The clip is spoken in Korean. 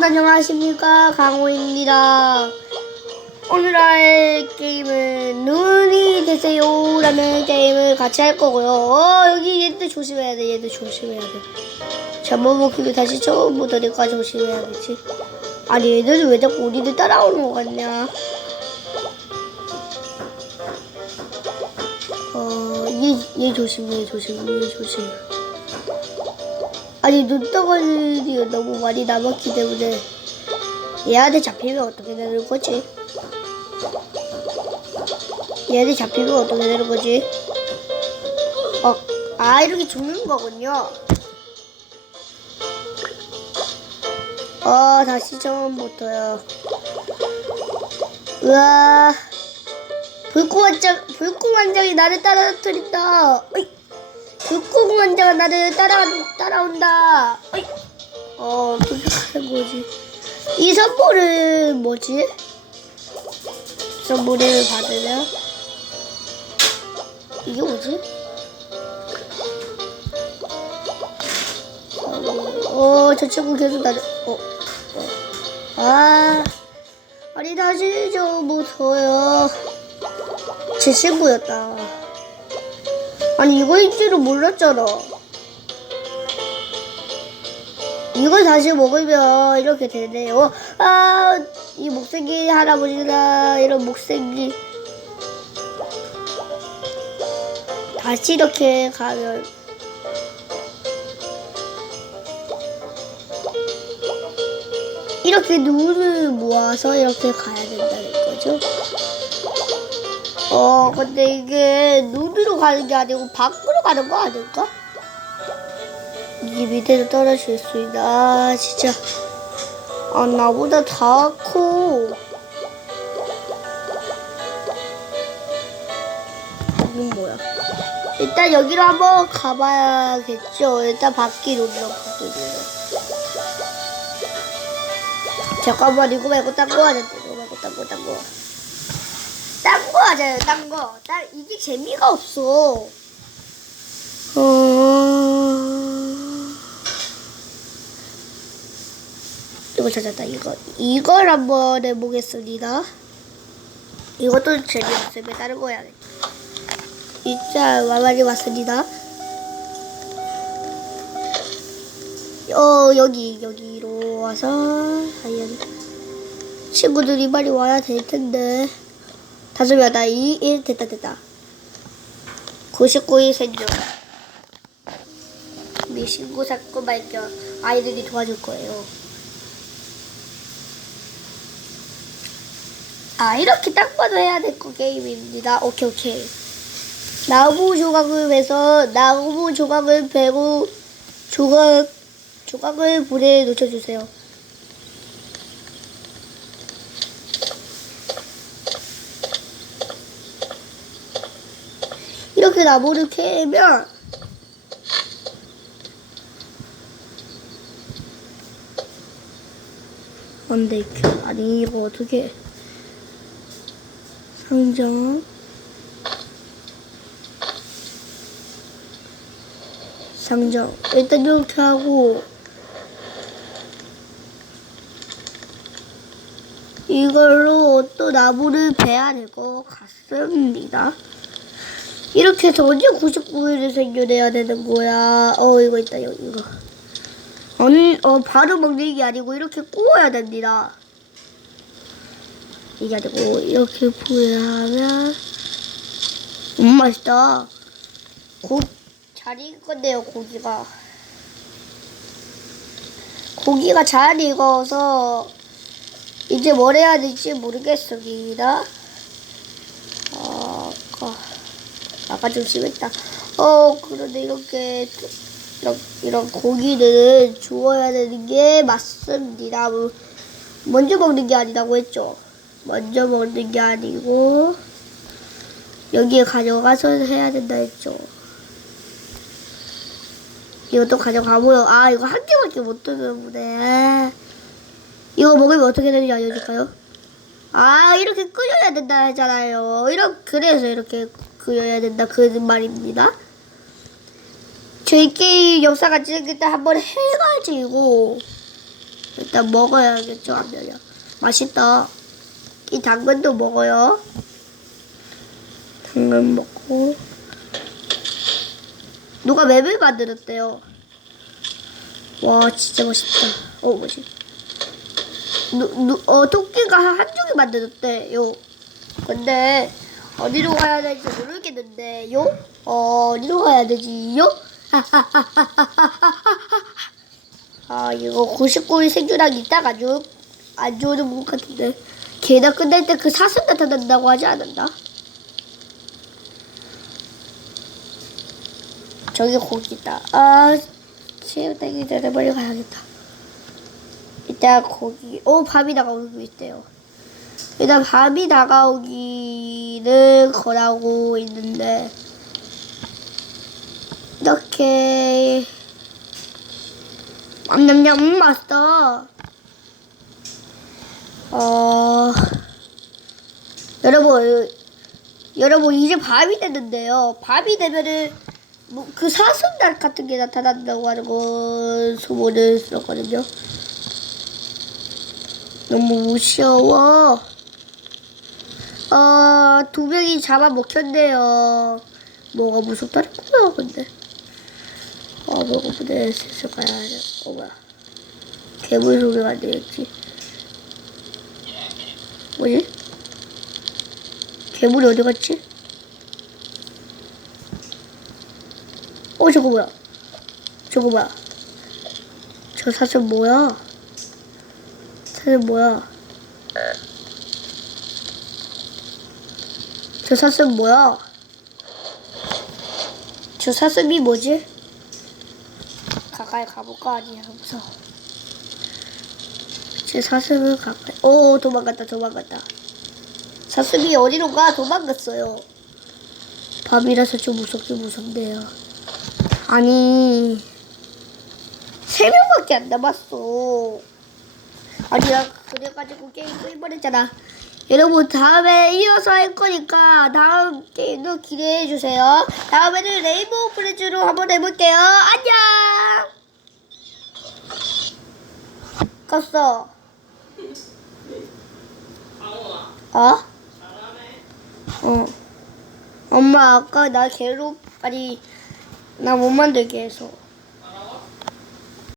여러분 안녕하십니까 강호입니다. 오늘 할 게임은 눈이 되세요 라는 게임을 같이 할 거고요. 어, 여기 얘들 조심해야 돼. 얘들 조심해야 돼. 잘못 먹히면 다시 처음부터 내가 조심해야겠지. 아니 얘들은 왜 자꾸 우리를 따라오는 것 같냐. 어, 얘, 얘 조심, 얘 조심, 얘 조심. 아니 눈덩어리가 너무 많이 남았기 때문에 얘한테 잡히면 어떻게 되는 거지? 얘한테 잡히면 어떻게 되는 거지? 어, 아 이렇게 죽는 거군요. 어, 다시 처음부터요. 우와, 불꽃만장, 불꽃만장이 나를 따라뜨린다. 불꽃 환자가 나를 따라 따라온다. 어이. 어 어떻게 하는 거지? 이 선물은 뭐지? 선물을 받으려? 이게 뭐지? 어, 저 친구 계속 나를, 어, 어. 아, 아니, 다시 좀 무서워요. 제 친구였다. 아니 이거일 줄은 몰랐잖아. 이걸 다시 먹으면 이렇게 되네요. 아, 이 목생기 할아버지가 이런 목생기. 다시 이렇게 가면. 이렇게 눈을 모아서 이렇게 가야 된다는 거죠. 어, 근데 이게 눈으로 가는 게 아니고 밖으로 가는 거 아닐까? 이게 밑에서 떨어질 수 있다. 아, 진짜. 아, 나보다 다 커. 이건 뭐야? 일단 여기로 한번 가봐야겠죠. 일단 바퀴로 눌러보세요. 잠깐만, 이거 말고 딴거 하자. 이거 말고 딴 거, 딴 거. 하자요, 딴 거. 딴, 이게 재미가 없어. 어... 이거 찾았다, 이거. 이걸 한번 해보겠습니다. 이것도 재미없으면 다른 거 해야겠다. 진짜 마마리 왔습니다. 어, 여기, 여기로 와서, 아니, 친구들이 빨리 와야 될 텐데. 다섯 명, 나 2, 1, 됐다, 됐다. 99일 생존. 미 신고 사건 발견. 아이들이 도와줄 거예요. 아, 이렇게 딱 봐도 해야 될 거 게임입니다. 오케이, 오케이. 나무 조각을 베서, 나무 조각을 베고, 조각, 조각을 불에 놓쳐주세요. 이렇게 나무를 캐면 안돼 아니 이거 어떻게 상점 상점 일단 이렇게 하고 이걸로 또 나무를 베야 될 것 같습니다. 이렇게 해서 언제 99일을 생겨내야 되는 거야? 어, 이거 있다, 이거. 이거. 아니, 어, 바로 먹는 게 아니고 이렇게 구워야 됩니다. 이게 아니고 이렇게 구워하면 음, 맛있다. 고, 잘 익었네요, 고기가. 고기가 잘 익어서 이제 뭘 해야 될지 모르겠습니다. 어, 거. 아까 좀 심했다. 어, 그런데 이렇게, 이런, 이런 고기는 주워야 되는 게 맞습니다. 뭐, 먼저 먹는 게 아니라고 했죠. 먼저 먹는 게 아니고, 여기에 가져가서 해야 된다 했죠. 이것도 가져가고요. 아, 이거 한 개밖에 못 드는 보네. 이거 먹으면 어떻게 되는지 알려줄까요? 아, 이렇게 끓여야 된다 했잖아요. 이런, 그래서 이렇게 그려야 된다 그 말입니다. 저희 게임 역사가 찍을 때 한번 해가지고 일단 먹어야겠죠, 안면요. 맛있다. 이 당근도 먹어요. 당근 먹고. 누가 맵을 만들었대요. 와, 진짜 멋있다. 어, 뭐지? 누, 누, 어, 토끼가 한 쪽이 만들었대요. 근데, 어디로 가야 될지 모르겠는데요? 어, 어디로 가야 되지요? 아, 이거 99일 생존하기 있다가 좀, 안 좋은 것 같은데. 걔나 끝날 때 그 사슴 나타난다고 하지 않았나? 저기 고기 있다. 아, 새우닭이 전에 빨리 가야겠다. 이따 고기, 오, 밤이 다가오고 있대요. 일단 밤이 다가오기를 권하고 있는데, 이렇게, 냠냠냠, 음, 맛있다. 어, 여러분, 여러분, 이제 밤이 됐는데요. 밤이 되면은, 뭐, 그 사슴달 같은 게 나타난다고 하는 거 소문을 들었거든요. 너무 무서워. 어, 두 명이 잡아먹혔네요. 뭐가 무섭다는 거야, 근데. 어, 뭐가 부대 슬슬 가야 돼. 어, 뭐야. 괴물 소리가 안 되겠지. 뭐지? 괴물이 어디 갔지? 어, 저거 뭐야? 저거 뭐야? 저 사슴 뭐야? 사슴 뭐야? 저 사슴 뭐야? 저 사슴이 뭐지? 가까이 가볼까? 아니야, 무서워. 제 사슴은 가까이. 오, 도망갔다, 도망갔다. 사슴이 어디로 가? 도망갔어요. 밤이라서 좀 무섭긴 무섭네요. 아니, 세 명밖에 안 남았어. 아니, 나 그래가지고 게임 끊어버렸잖아. 여러분, 다음에 이어서 할 거니까 다음 게임도 기대해 주세요. 다음에는 레인보우 브리즈로 한번 해볼게요. 안녕! 껐어. 어? 어. 엄마 아까 나 괴롭 아니 나 못 만들게 해서